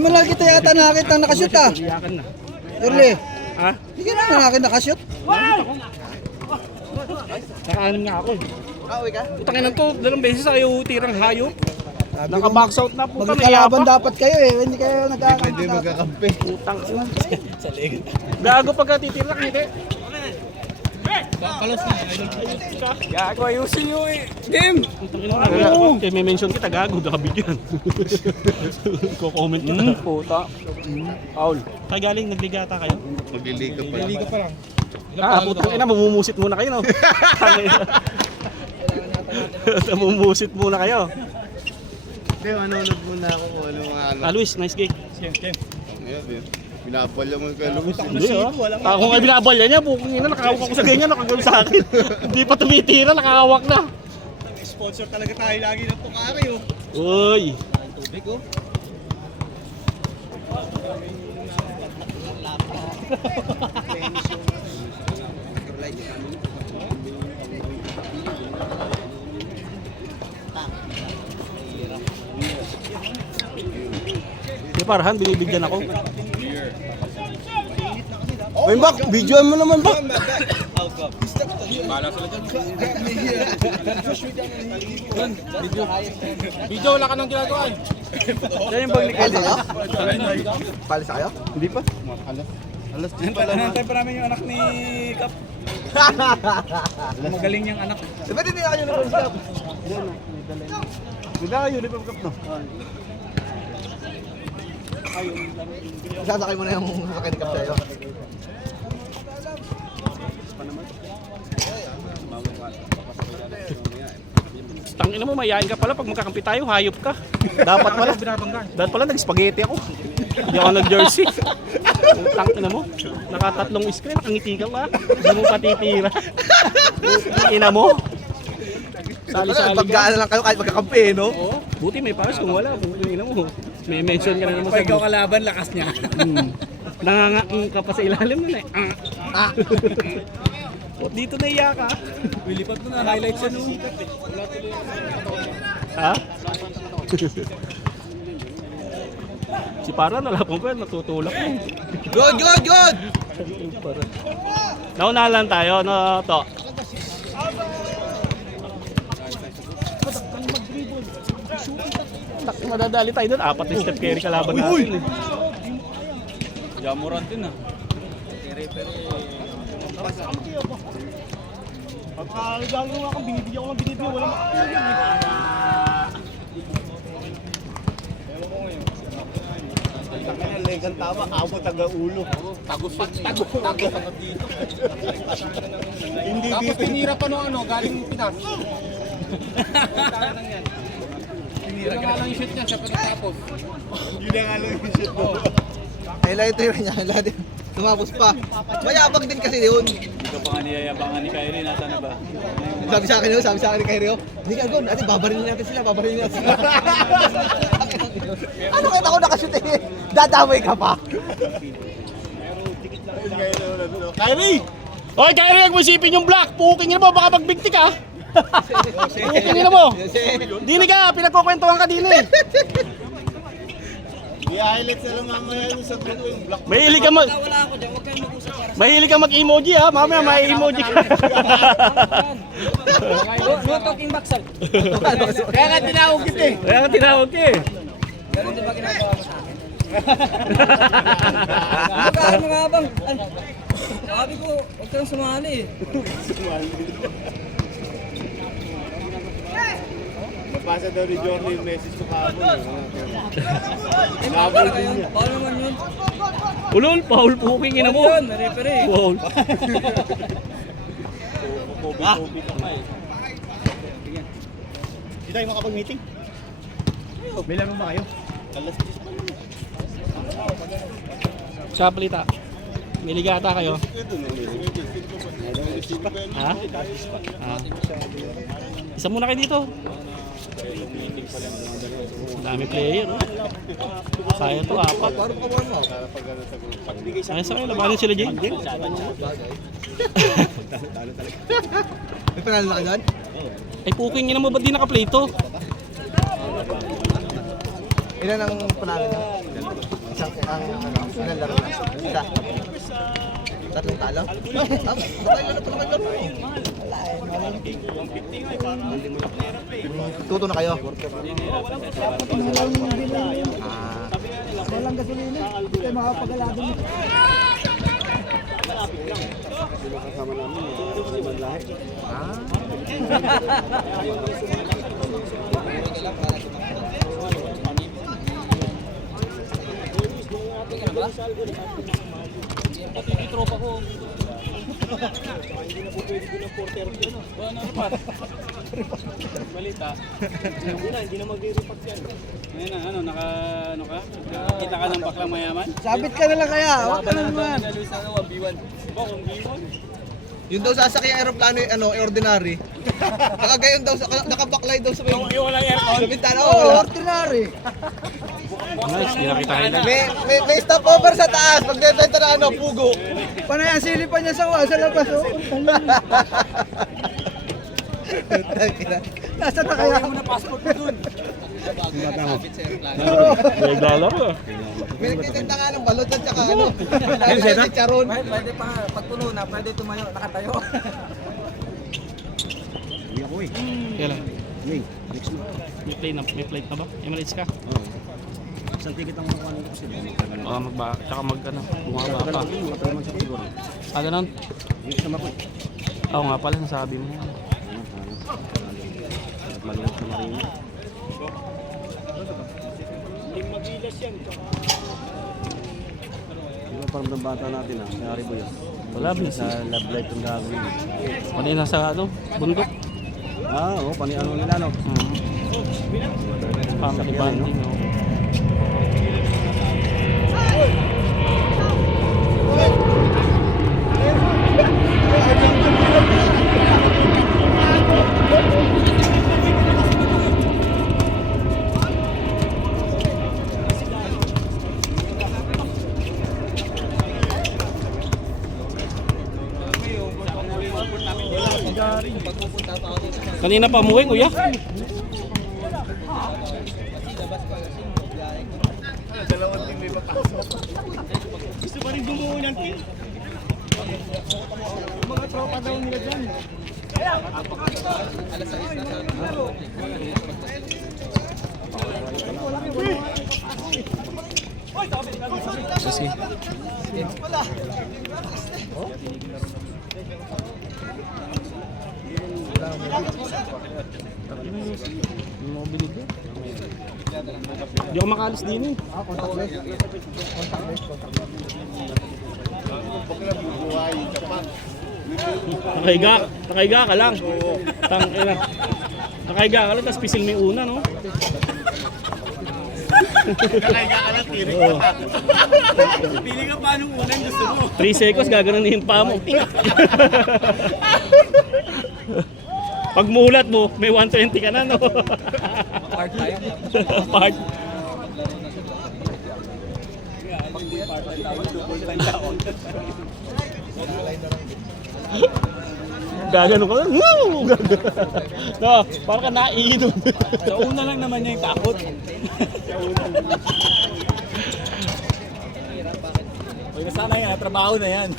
Hindi mo lang kita yata nakakita nakashoot ah. Iyakan na. Early. Ha? Hindi ka naman nakakita nakashoot. Nakaanim nga ako eh. Uwi ka? Utangin na to, dalawang beses ayaw tirang hayop. Naka-box out na po kami. Magkalaban dapat kayo eh. Hindi kayo nagkakakampi. Hindi magkakampi. Utang ina. Gago pagka titira hindi. Palos na. Gago ayusin nyo eh. Game! Utang ina na. Kaya may mention kita gago, nakabigyan. Ko-comment ka. Puta. Paul. Kagaling, nagligata kayo? Magliliga pa lang. Liga pa lang. Putang ina, mamumusit muna kayo no? Mamumusit muna kayo. Hindi, manonood muna ako kung ano mga ano. Luis, nice gig. Ngayon, din. Binabalya mo kay Luis. Hindi ah. Ako nga binabalya niya, bukong ina, nakahawak ako sa ganyan, nakagano sa akin. Hindi pa tumitira, nakahawak na. Sponsor talaga tayo lagi ng Pukari oh. Uy! Tubig oh. Di parahan, binibigyan ako. Uy Bak, videoan mo naman Bak. Video, wala ka nang ginagawa eh. Yan yung bang ni Kelly. Palis kayo? Hindi pa. Alas 10 pa lang. Nantay pa namin yung anak ni Kap. Magaling yung anak. Diba din nila kayo ng Kap? Wala kayo, uniform cup no? Sasakay mo na yung sasakay ni Kap sa'yo. Tangina mo, mayayain ka pala pag magkakampi tayo, hayop ka. Dapat pala nag-spaghetti ako. Hindi ako nag-jersey. Tangina mo, nakatatlong screen, nakangiti ka pa. Hindi mo patitira. Ina mo. Sali-sali ka. Pagkaan lang kayo kahit magkakampi eh, no? Oo, buti may pares kung wala. Ina mo. May mention ka na naman sa ikaw kalaban, lakas niya. Nangangaking ka pa sa ilalim nun eh. Dito na iya ka. Wilipat mo na, highlights yan oh. Ha? Si Para nalapang pa, natutulak mo. Good, good, good! Nauna lang tayo, no, to. Madadali tayo doon, apat na step carry kalaban natin eh. Jamuran din ah. Pagkagano nga kung binibigyan ko lang binibigyan, wala makakagano eh. Legan tama, amo taga ulo. Tagos. Hindi Tapos dito. tinira pa nung ano, galing Pinas. Tinira nga lang yung shoot niya sa pagkatapos. Yun ang alam yung shit mo. Highlight yun niya, lahat tumapos pa. Mayabang din kasi yun. Ikaw pa nga niyayabangan ni Kyrie, nasa na ba? Sabi sa akin ni Kyrie, hindi ka gon, ate babarilin natin sila. Ano kita ko nakashoot eh? Dadamay ka pa. Kyrie! Hoy, kaya rin mag-isipin yung black. Puking na mo, baka magbigti ka. Puking na mo. Dini ka, pinagkukwentuhan ka din eh. I-highlights na lang mamaya yun sa grupo yung black. Mahilig ka mag... Mahilig ka mag-emoji ha, mamaya may emoji ka. No talking back, sir. Kaya nga tinawag kita eh. Kaya nga tinawag ka eh. Ganun din ba ginagawa mo sa akin? Magkano nga bang? Sabi ko, huwag kang sumali. Nabasa daw ni Jordan yung message ko kahapon. Paano yun? Paano naman yun? Ulol, Paul, puking ina mo. Yun, referee. Paul. Kobe ka pa eh. Hindi tayo makapag-meeting. May laro ba kayo? Alas 10 pa lang. Chaplita. May ligata kayo. Ha? Isa muna kayo dito. Dami player, no? Sayang to, apat. Sayang sa kayo, labanin sila Jay. May panalo na ka doon? Ay, puking ina mo, ba't di naka-play to? Ilan ang panalo na? Ilan laro na? Isa. Tatlong talo? Bakit laro pa naman laro? Tuto na kayo? Walang gasolina. Hindi tayo makapag-alaga nito. Kasama namin, ibang lahi. Tropa ko. Hindi na po pwede doon ng porter ko. Ano pa? Balita. Hindi na magre-repack yan. Ngayon na, ano ka? Kita ka ng baklang mayaman? Sabit ka na lang kaya. Huwag ka na naman. Diba, kung B1? Yung daw sasakyan aeroplano yung ordinary. Nakagayon daw, nakabaklay daw sa may... Yung walang aircon? Sa bintana, Oo, ordinary. Nice, kinakitahin na. May stopover sa taas, pagdebenta na pugo. Panay ang silipan niya sa labas. Oh. Nasa na kaya? Mo na passport mo dun. Oo. $1 May nagtitinda nga ng balot at saka ano. May charon. Pwede pa, pag puno na, pwede tumayo, nakatayo. Hindi ako eh. Kailan? Wing, next mo. May plate na ba? Emirates ka? Oo. Isang ticket ang makuha nito kasi. Oo, tsaka bumaba pa. Mga 3 months ako siguro. Ah, ganun? Next naman ko eh. Oo nga pala, nasabi mo. Maluwag na marino. Diba parang ng bata natin si Harry Boy Wala, busy. sa love life ng gagawin. Kanina sa bundok. Oo, ano nila no? Family bonding, no? Kanina pa umuwi, kuya? Dalawang team may papasok. Gusto pa rin bumuo ng team. Mga tropa daw nila dyan. Kasi Hindi ako makalis din eh. Nakaiga ka lang. Tangina. Nakaiga ka lang, tapos pisil mo yung una, no? Nakaiga ka lang, tirik Oo. Pili ka pa nung unang gusto mo. 3 seconds, gaganon yung paa mo. Pag mulat mo, may 120 ka na, no? Part time. Part. Gagano ka lang. Woo! No, parang ka naiinom. Sa una lang naman niya yung takot. Huwag na sana yan, trabaho na yan.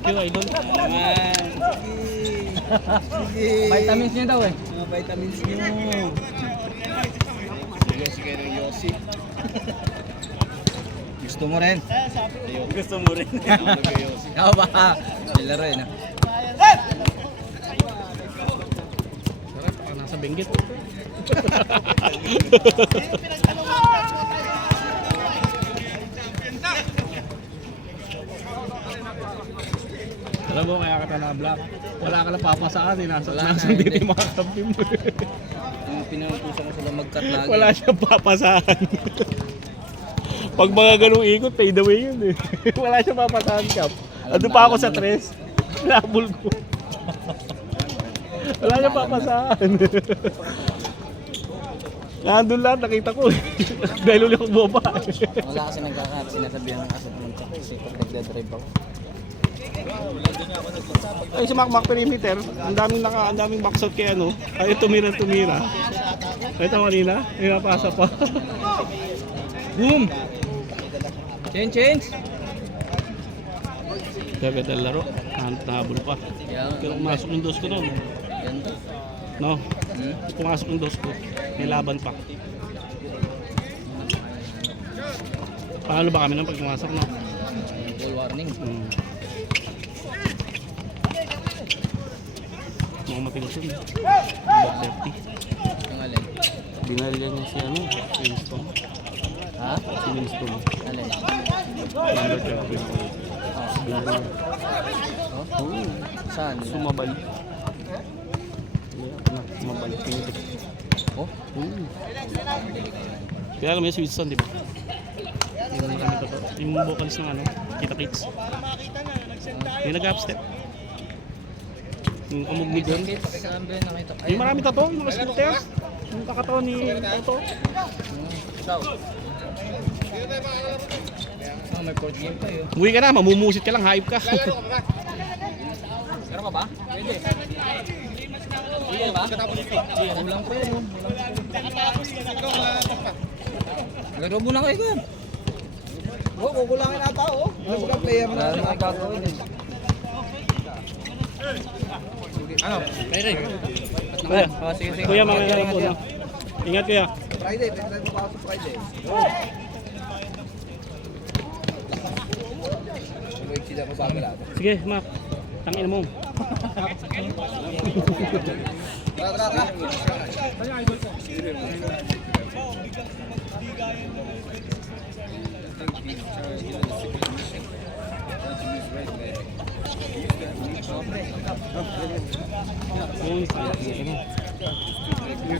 Thank you, idol. Vitamins niya daw eh. Mga vitamins nyo. Yossi kayo ng Yossi. Gusto mo rin? Gusto mo rin. Ikaw ba? Laro eh, no? Sarap, parang nasa Benguet. Alam mo, kaya ka na black. Wala ka lang papasaan eh. Nasa Wala na, dito hindi. yung mga kampi mo. Yung pinampusan ko sila mag-cut lagi. Wala siyang papasaan. Pag mga ganung ikot, fade away yun eh. Wala siyang papasaan, Kap. Ando pa ako sa tres. Labol ko. Wala siyang papasaan. Nandun lahat, nakita ko eh. Dahil ulit akong bumaba. Wala kasi nagkakat. Sinasabihan ng asset mag-check kasi pag nagdadrive ako. Ay, sa Mac perimeter, ang daming box out kay ano. Ay, tumira. Ito kanina, may napasa pa. Boom! Change! Gagad ang laro, nahabol pa. Yan. Pero pumasok yung dos ko nun. Yan to. No, pumasok yung dos ko. May laban pa. Paano ba kami nang pag pumasok, no? Full warning. Mga matigas yun. About 30. Yung alin? Binalya niya si ano, Winston. Ha? Si Winston. Alin? Number 30. Binalya. Oh? Saan? Sumabal. Sumabal. Pinitik. Oh? Kaya alam mo yung si Winston, di ba? Yung marami to. Yung vocalist ng ano, Kita Kids. Yung nag-upstep. Yung kamugnig doon. Pakisabi, nakita ko. Yung marami tato, yung mga scooter. Yung kakataon ni Toto. Ikaw. Ah, may board game pa yun. Uwi ka na, mamumusit ka lang, hype ka. Meron ka ba? Pwede. Pwede ba? Kulang pa yun. Laro mo na kayo ko yan. Oh, kukulangin ata oh. Ano ba player na? Wala na gagawin yun. Ano? Pwede. Kuya, Sige. kuya mga po na. Ingat kuya. Friday, pwede tayo papasok Friday. Wait sila ko bagal ako. Sige, Mac. Tangin mo. Tara.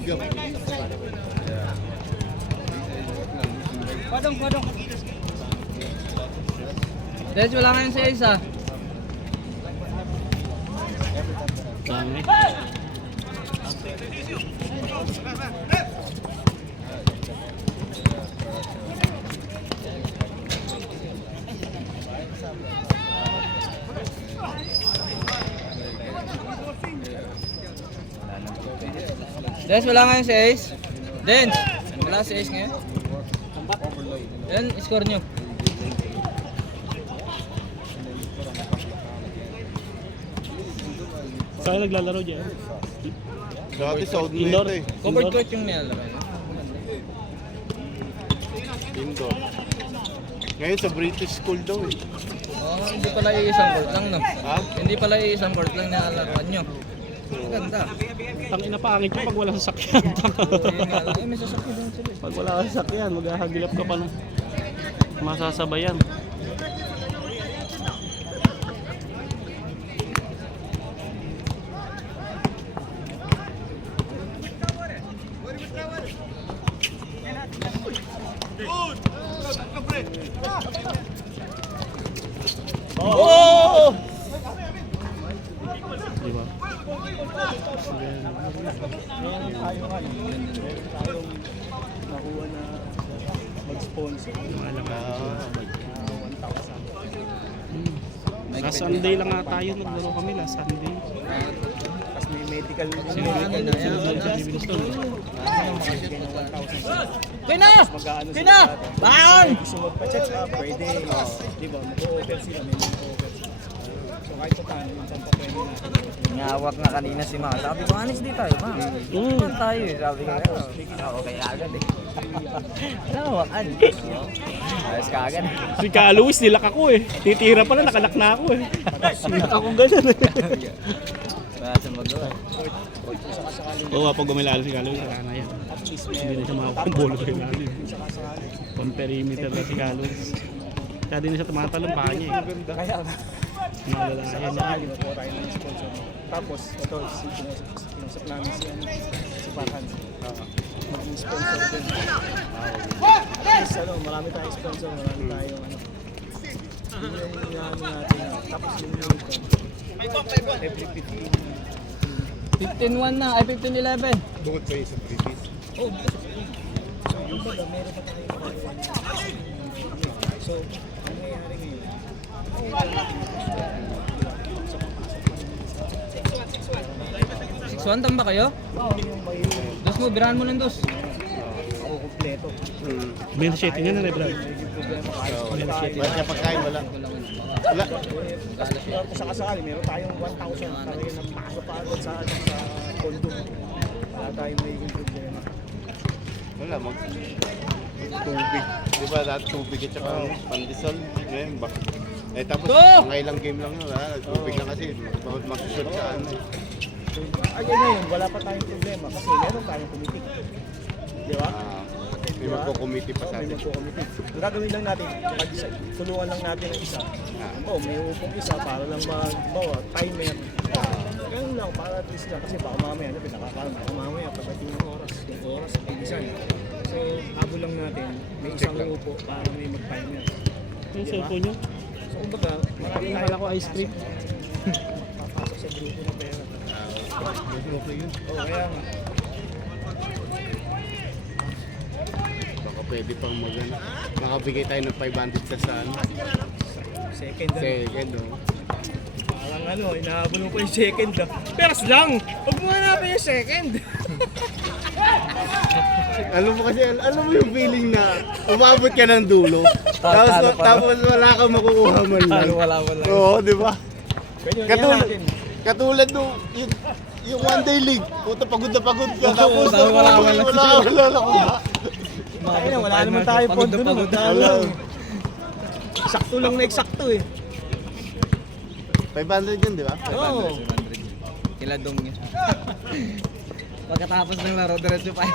Yun. Padong. Dahil wala ngayon sa isa. Dami. Dens, wala ngayon si Ace. Dens, wala si Ace ngayon. Yan, score nyo. Saan naglalaro dyan? Dati sa Indoor. Outlet eh. Covered court yung nilalaro nyo. Indoor. Ngayon sa British School daw eh. Oh, hindi pala iisang court lang, no? Ha? Hindi pala iisang court lang nilalaroan nyo. Ganda. Tangina pangit yung pag wala sasakyan. Yun nga lang. Eh, may sasakyan doon sila. Pag wala kang sasakyan, maghahagilap ka pa ng masasabayan. Oh! Di ba? Last Sunday lang nga tayo, naglaro kami last Sunday. Tapos may medical Sino kanina? Kina! Kina! Baon! gusto magpa-check up, pwede. Di ba? Mag-o-open sila, may mag-o-open sila. So kahit sa paano, minsan pa pwede natin. Ngawak na kanina si Ma. Sabi ko, anis di tayo, Ma. Saan tayo eh? Sabi ko, okay agad eh. Nawakan. Ayos ka agad. Si Kaluis, nilak ako eh. Titira pala, nakalak na ako eh. Nilak ako ganun eh. Wala sa magawa. Oo nga, pag gumilalo si Kaluis, wala na yan. Hindi na siya makakuha ng bolo kay Lalim. Pang perimeter na si Kaluis. Kaya din na siya tumatalong pa niya eh. Malalayan yan. Sakasakali, makuha tayo ng sponsor. Tapos, ito, kinusap namin si Parhan. Maging sponsor din. Tapos, marami tayong sponsor, marami tayong Yun yung natin. Tapos yung every 15. 15-1 na, ay 15-11. Bukod pa yung sa previous. Oh, so yung baga, meron pa tayo. So, ang nangyayari ngayon, 6-1 tamba kayo? yung may Dos mo, birahan mo ng dos. ako kumpleto. 27 yan na Brad. May problema kahit Ba't niya pagkain wala? Wala. kung sakasakali, meron tayong 1,000 para yun ang pasok pa agad sa kondo. Wala tayong magiging problema. Wala, tubig. Di ba dati tubig at saka pandesal? Ngayon ba? Eh tapos mga ilang game lang yun, tubig lang kasi bakit magsusot ka ano. Ay, ngayon, wala pa tayong problema kasi meron tayong committee. Di ba? May magko-committee pa sa May atin. magko-committee. Ang gagawin lang natin, tulungan lang natin ang isa. May upong isa para lang magbawa, timer. Ganun lang, para at least lang. Kasi baka mamaya, pinakakaroon. Baka mamaya, pagdating ng oras, yung oras, ibisan. So, habol lang natin, may isang upo para may mag-timer. Yung cellphone nyo. So, kumbaga, marami tayo. Akala ko ice cream. Papasok sa grupo ng pera. Okay yun. Kaya nga. Baka pwede pang makabigay tayo ng 500 sa ano. Second, Second, Parang inahabol mo pa yung second. Peras lang! Huwag mo hanapin yung second! Alam mo kasi, alam mo yung feeling na umabot ka ng dulo. Tapos wala kang makukuha man lang. Wala. Oo, di ba? Pwede Katulad nung yung one day league. Puta, pagod na pagod ka. Tapos wala. wala nakuha. Wala naman tayo pondo na. Alam. Eksakto lang na eksakto eh. 500 yun, di ba? Oo. Kiladong niya. Pagkatapos ng laro, diretso pa.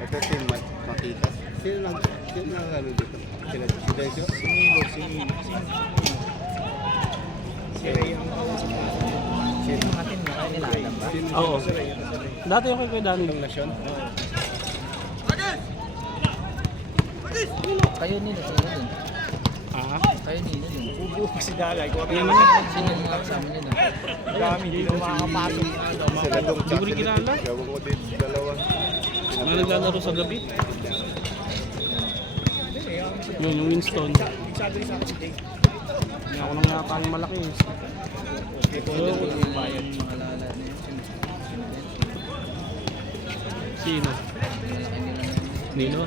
Ito si Makitas. Sino nang ano dito? Sila si Densyo? Si Milo. Si Ray ang Sino natin mo kayo nila alam ba? Oo. Dati ako kay Danny. Nasyon? Kayo nila, sino dun? Kayo nila dun. Ubo si Dalay. Kung Yan ano naman. Sino yung mga kasama niya dun? dami, hindi na makakapasok. Sila dong Hindi ko rin kilala. Gawin ko din dalawa. Mga naglalaro sa gabi. Yun, yung Winston. Sabi rin sa akin si Dave. Ako nang yata yung malaki. Ito yung bayan. Maalala na yun. Sino? Nino?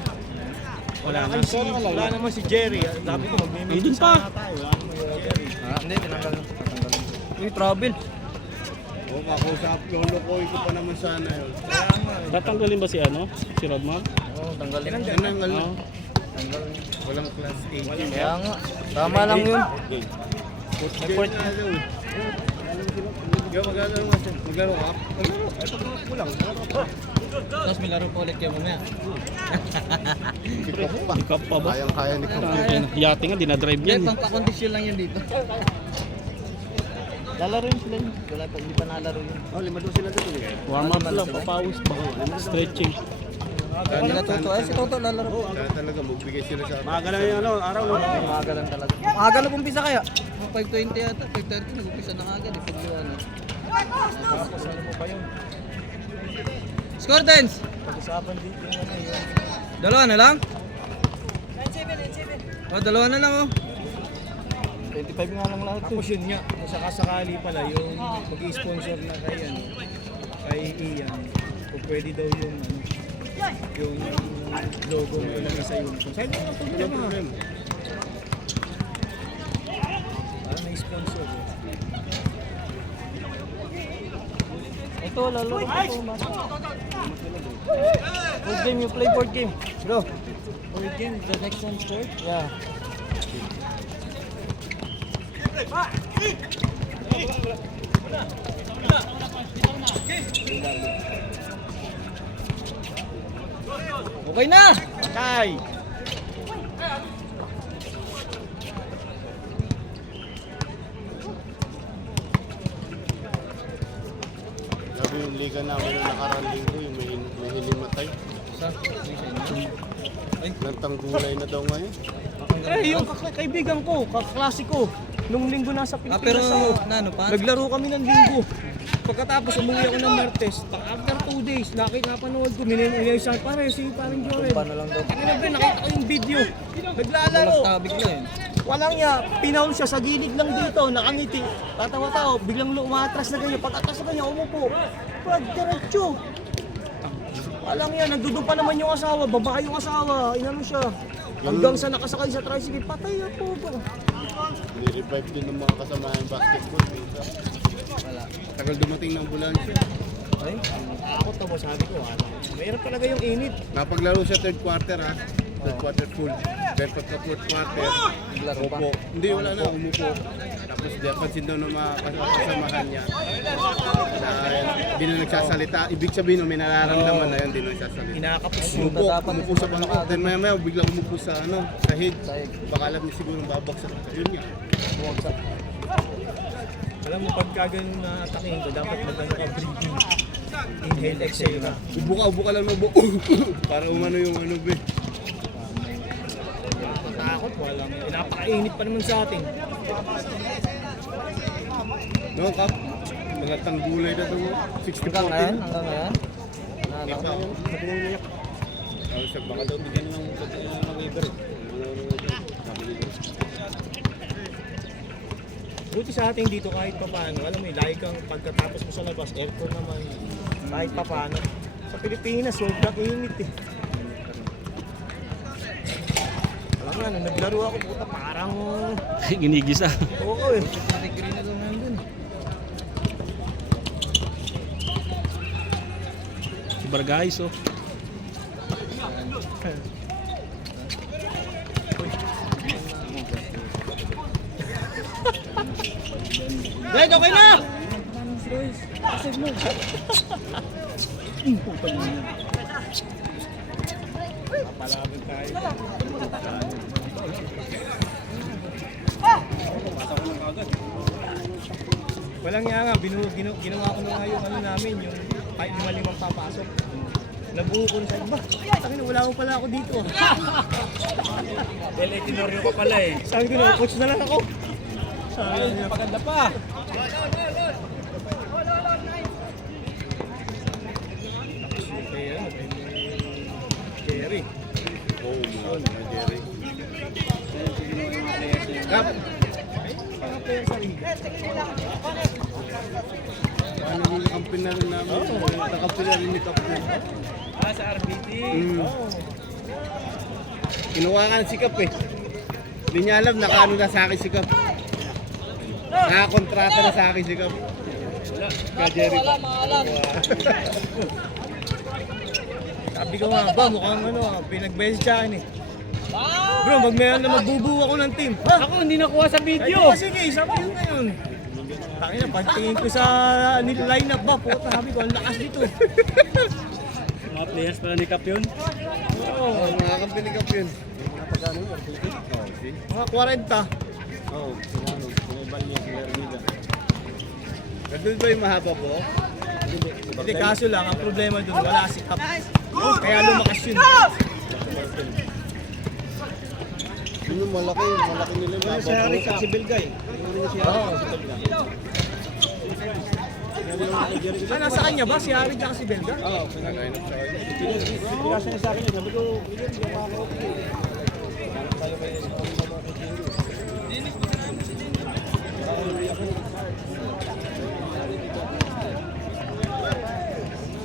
Wala na. Wala naman si Jerry. Sabi ko Nandun mag-meeting pa. sana tayo. Wala naman si Jerry. Hindi, tinanggal. Uy, travel. Oo, makausap. Lolokoy ko pa naman sana yun. Kaya nga. Tatanggalin ba si ano? Si Rodman? Oo, tanggalin. Tinanggal na. Oo. Tanggal. Walang class 18. Kaya nga. Tama lang yun. Report na daw. Maglaro ka? Maglaro. Ito ko lang. Tapos may laro pa ulit kayo mamaya. Ikaw pa ba? Kayang-kaya ni Kapit. Yate nga, dinadrive Hindi, yan. pang-pakondisyon lang yun dito. Lalaro yun sila yun. Wala pa, hindi pa nalaro yun. Oh, 5 sila dito. Warm up lang, papawis ba? Stretching. Hindi na Toto. Si Toto lalaro. Kaya talaga magbigay sila sa Maaga lang yung araw. Maaga lang talaga. Maaga na umpisa kaya? 5:20 yata. 5:30 nag-umpisa na agad. Tapos ano mo pa yun? Score dance! Pag-usapan dito yung ano yun. Dalawa na lang? 9-7. Oh, dalawa na lang oh. 25 nga lang lahat. Tapos yun nga, kung sakasakali pala yung mag-i-sponsor na kay Ian, kung pwede daw yung yung logo mo lang sa yun. Kung saan yung problema? Para na-sponsor. Ito, lalo. Board game, you play board game. Bro. Board game, the next one score? Yeah. Okay na! Kay! Sabi yung liga namin na nakarang linggo, yung may hinimatay. Lantang gulay na daw ngayon. Yung kaibigan ko, kaklase ko, nung linggo nasa Pero, Pilipinas ako. paano? Naglaro kami ng linggo. Pagkatapos umuwi ako ng Martes, after 2 days, napanood ko, minayusan pare si parang Joel. Paano lang daw? Nakita ko yung video. Naglalaro. Tabi ko yun. Walang niya, pinaul siya sa gilid lang dito, nakangiti. Tatawa-tawa, biglang umatras na ganyan. Pagkatras na ganyan, umupo. Pag diretso. Walang yan, nagdudun pa naman yung asawa, babae yung asawa, inano siya. Hanggang sa nakasakay sa tricycle, patay ako ba? Ni-revive din ng mga kasama ng basketball. Wala. Tagal dumating ng ambulansya. Ay? Ako tamo, sabi ko, mayroon talaga yung init. Napaglaro siya third quarter ha. Third quarter full. Pero pagka fourth quarter, Naglaro pa? upo. Hindi, wala na, umupo. Tapos pansin daw ng mga kasamahan niya. Dahil hindi na nagsasalita. Ibig sabihin, may nararamdaman na yun, hindi na nagsasalita. Kinakapos Umupo, umupo sa pangko. Then maya-maya, biglang umupo sa sa head. Baka alam niya siguro babagsak. Yun nga. Bumagsak. Alam mo, pagka ganun na atakin ko, dapat magano ka breathing. Inhale, exhale na. Ubo ka lang, ubo. Para umano yung ano, be. Takot, walang. Napakainit pa naman sa atin. No, Kap? Mga tanggulay na doon. 60-40. Hanggang ngayon? Hanggang ngayon? Hindi pa. Tapos baka daw bigyan ng waiver. Buti sa atin dito kahit pa paano, alam mo, lagi kang pagkatapos mo sa labas, aircon naman, kahit pa paano. Sa Pilipinas, sobrang init eh. Alam nga, nung naglaro ako, puta, parang, Ginigisa. oo eh. Degree na lang nandun. Si Bargais, oh. Dad, okay na! Papalaban tayo. Walang nga nga, ginawa ko na nga yung ano namin, yung kahit lima-limang papasok. Nabuo ko na sa iba. Sabi na, wala ko pala ako dito. LA Tenorio ka pala eh. Sabi ko na, coach na lang ako. Sabi niya, Maganda pa. kaya, Jerry. Oo, mga Jerry. Kap! Mga player sa liga. Ano yung kakampi na rin namin? Kakampi na rin ni Kap. Sa RBT. Kinuha ka na si Kap eh. Hindi niya alam, nakaano na sa akin si Kap. Nakakontrata na sa akin si Kap. Kaya Jerry. Sabi ko nga ba, mukhang ano, pinag-benchyan eh. Bro, magmayon na magbubuo ako ng team. Ha? Ako hindi nakuha sa video. Ay, sige, sabi ko ngayon. Tangin na, pagtingin ko sa line-up ba, puta, sabi ko, ang lakas dito. Mga players pala ni Cap yun. Oo, mga kampi ni Kap yun. Mga 40. Oo, sinano, sinibal niya, sinariniga. Nandun ba yung mahaba po? Hindi, kaso lang, ang problema dun, wala si Cap. Kaya lumakas yun. Yun yung malaki nila yung mahaba po. Si Belgay. Ah, nasa kanya ba? Si Harig at si Belga? Oo, pinag-line up sa kanya. Pinasa niya sa akin, sabi ko,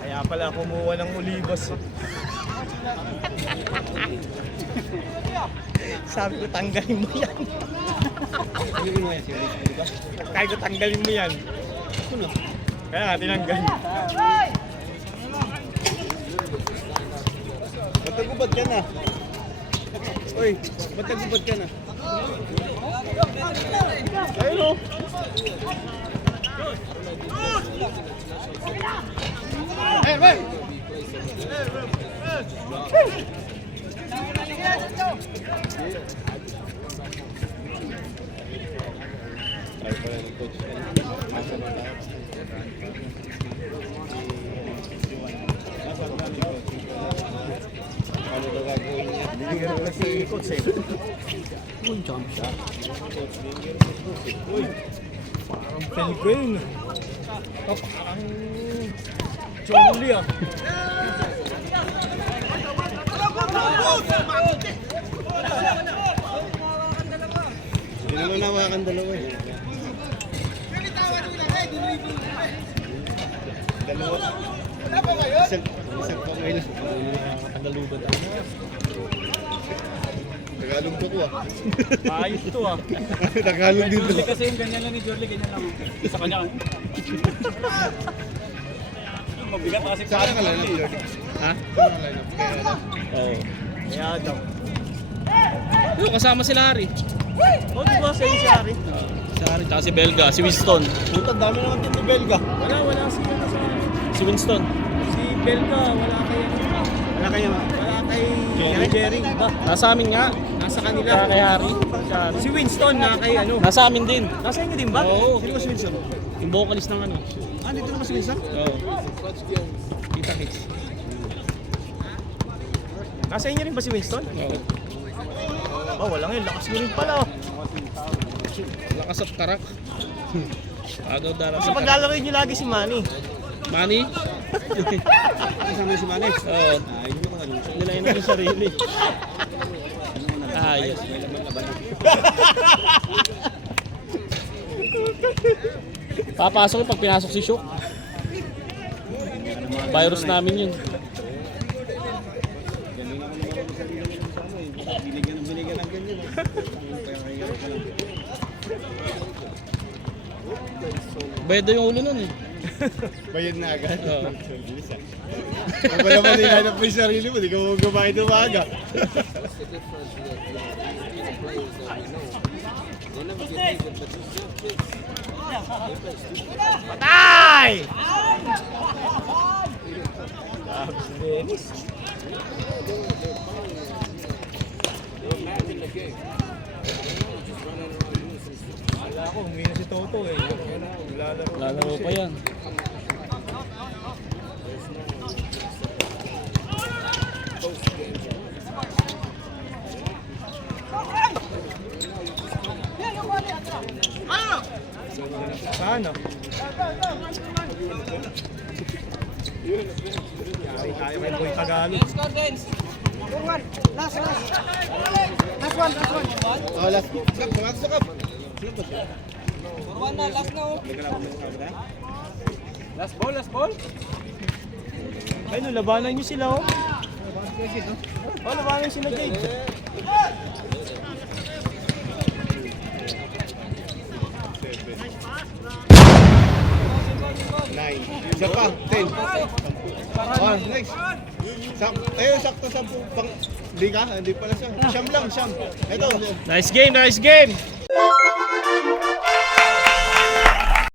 kaya pala kumuha ng ulibas. Sabi ko, tanggalin mo yan. Kaya ko, tanggalin mo yan. Kaya nga, tinanggal. Ba't nagubad ka na? Uy, ba't nagubad ka na? Ayun o. Eh, Ay, pala ng coach. Masa na tayo. Ano daw gagawin niya? Binigyan ko na si Coach eh. Good jump shot. Parang Pelguin. Parang Chonli ah. Hindi naman nawakan dalawa eh. Dalawa. Isang pangay lang. Tagalugad. Tagalog ko ko ah. Ayos to ah. Tagalog din to. Kasi yung ganyan lang ni Jorly, ganyan lang. Sa kanya. Mabigat kasi Saan ka line up, Jordy? Ha? Saan ka line up? Kaya lang. Oo. Kaya Adam. Yung kasama si Larry. Oh, di ba sa'yo si Ari? Si Larry, tsaka si Belga, si Winston. Puta, dami naman din ni Belga. Wala si ano sa... Si Winston. Si Belga, wala kay... Wala kayo ma? Wala kay Jerry, ba? Nasa amin nga. Nasa kanila. Kaya kay Harry. Si Winston na kay ano? Nasa amin din. Nasa inyo din ba? Oo. Sino ba si Winston? Yung vocalist ng ano. Ah, dito naman si Winston? Oo. Kita hits. Nasa inyo rin ba si Winston? Oo. Oh, wala ngayon. Lakas mo rin pala. Lakas at tarak. Agaw darang Sa paglalaro niyo lagi si Manny. Manny? Kasama si Manny? Oo. Nilayan na yung sarili. Ayos. Papasok pag pinasok si Shook. Virus namin yun. Binigyan ng ganyan. Bayad daw yung ulo nun eh. Bayad na agad. Oo. Kung wala mo nilanap mo yung sarili mo, di ka mo gumahin umaga. Patay! Wala ako, humingi si Toto eh. Lalaro pa yan. Sana. Yari tayo kay Boy Tagalog. Oh, last. Sakap, sakap. Ay, no, labanan nyo sila oh. Oh, labanan sila Jake. Nine. Isa pa, 10. Oh, next. Sakto sa pang... Hindi ka? Hindi pala siya. Siyam lang, siyam. Ito. Nice game, nice game!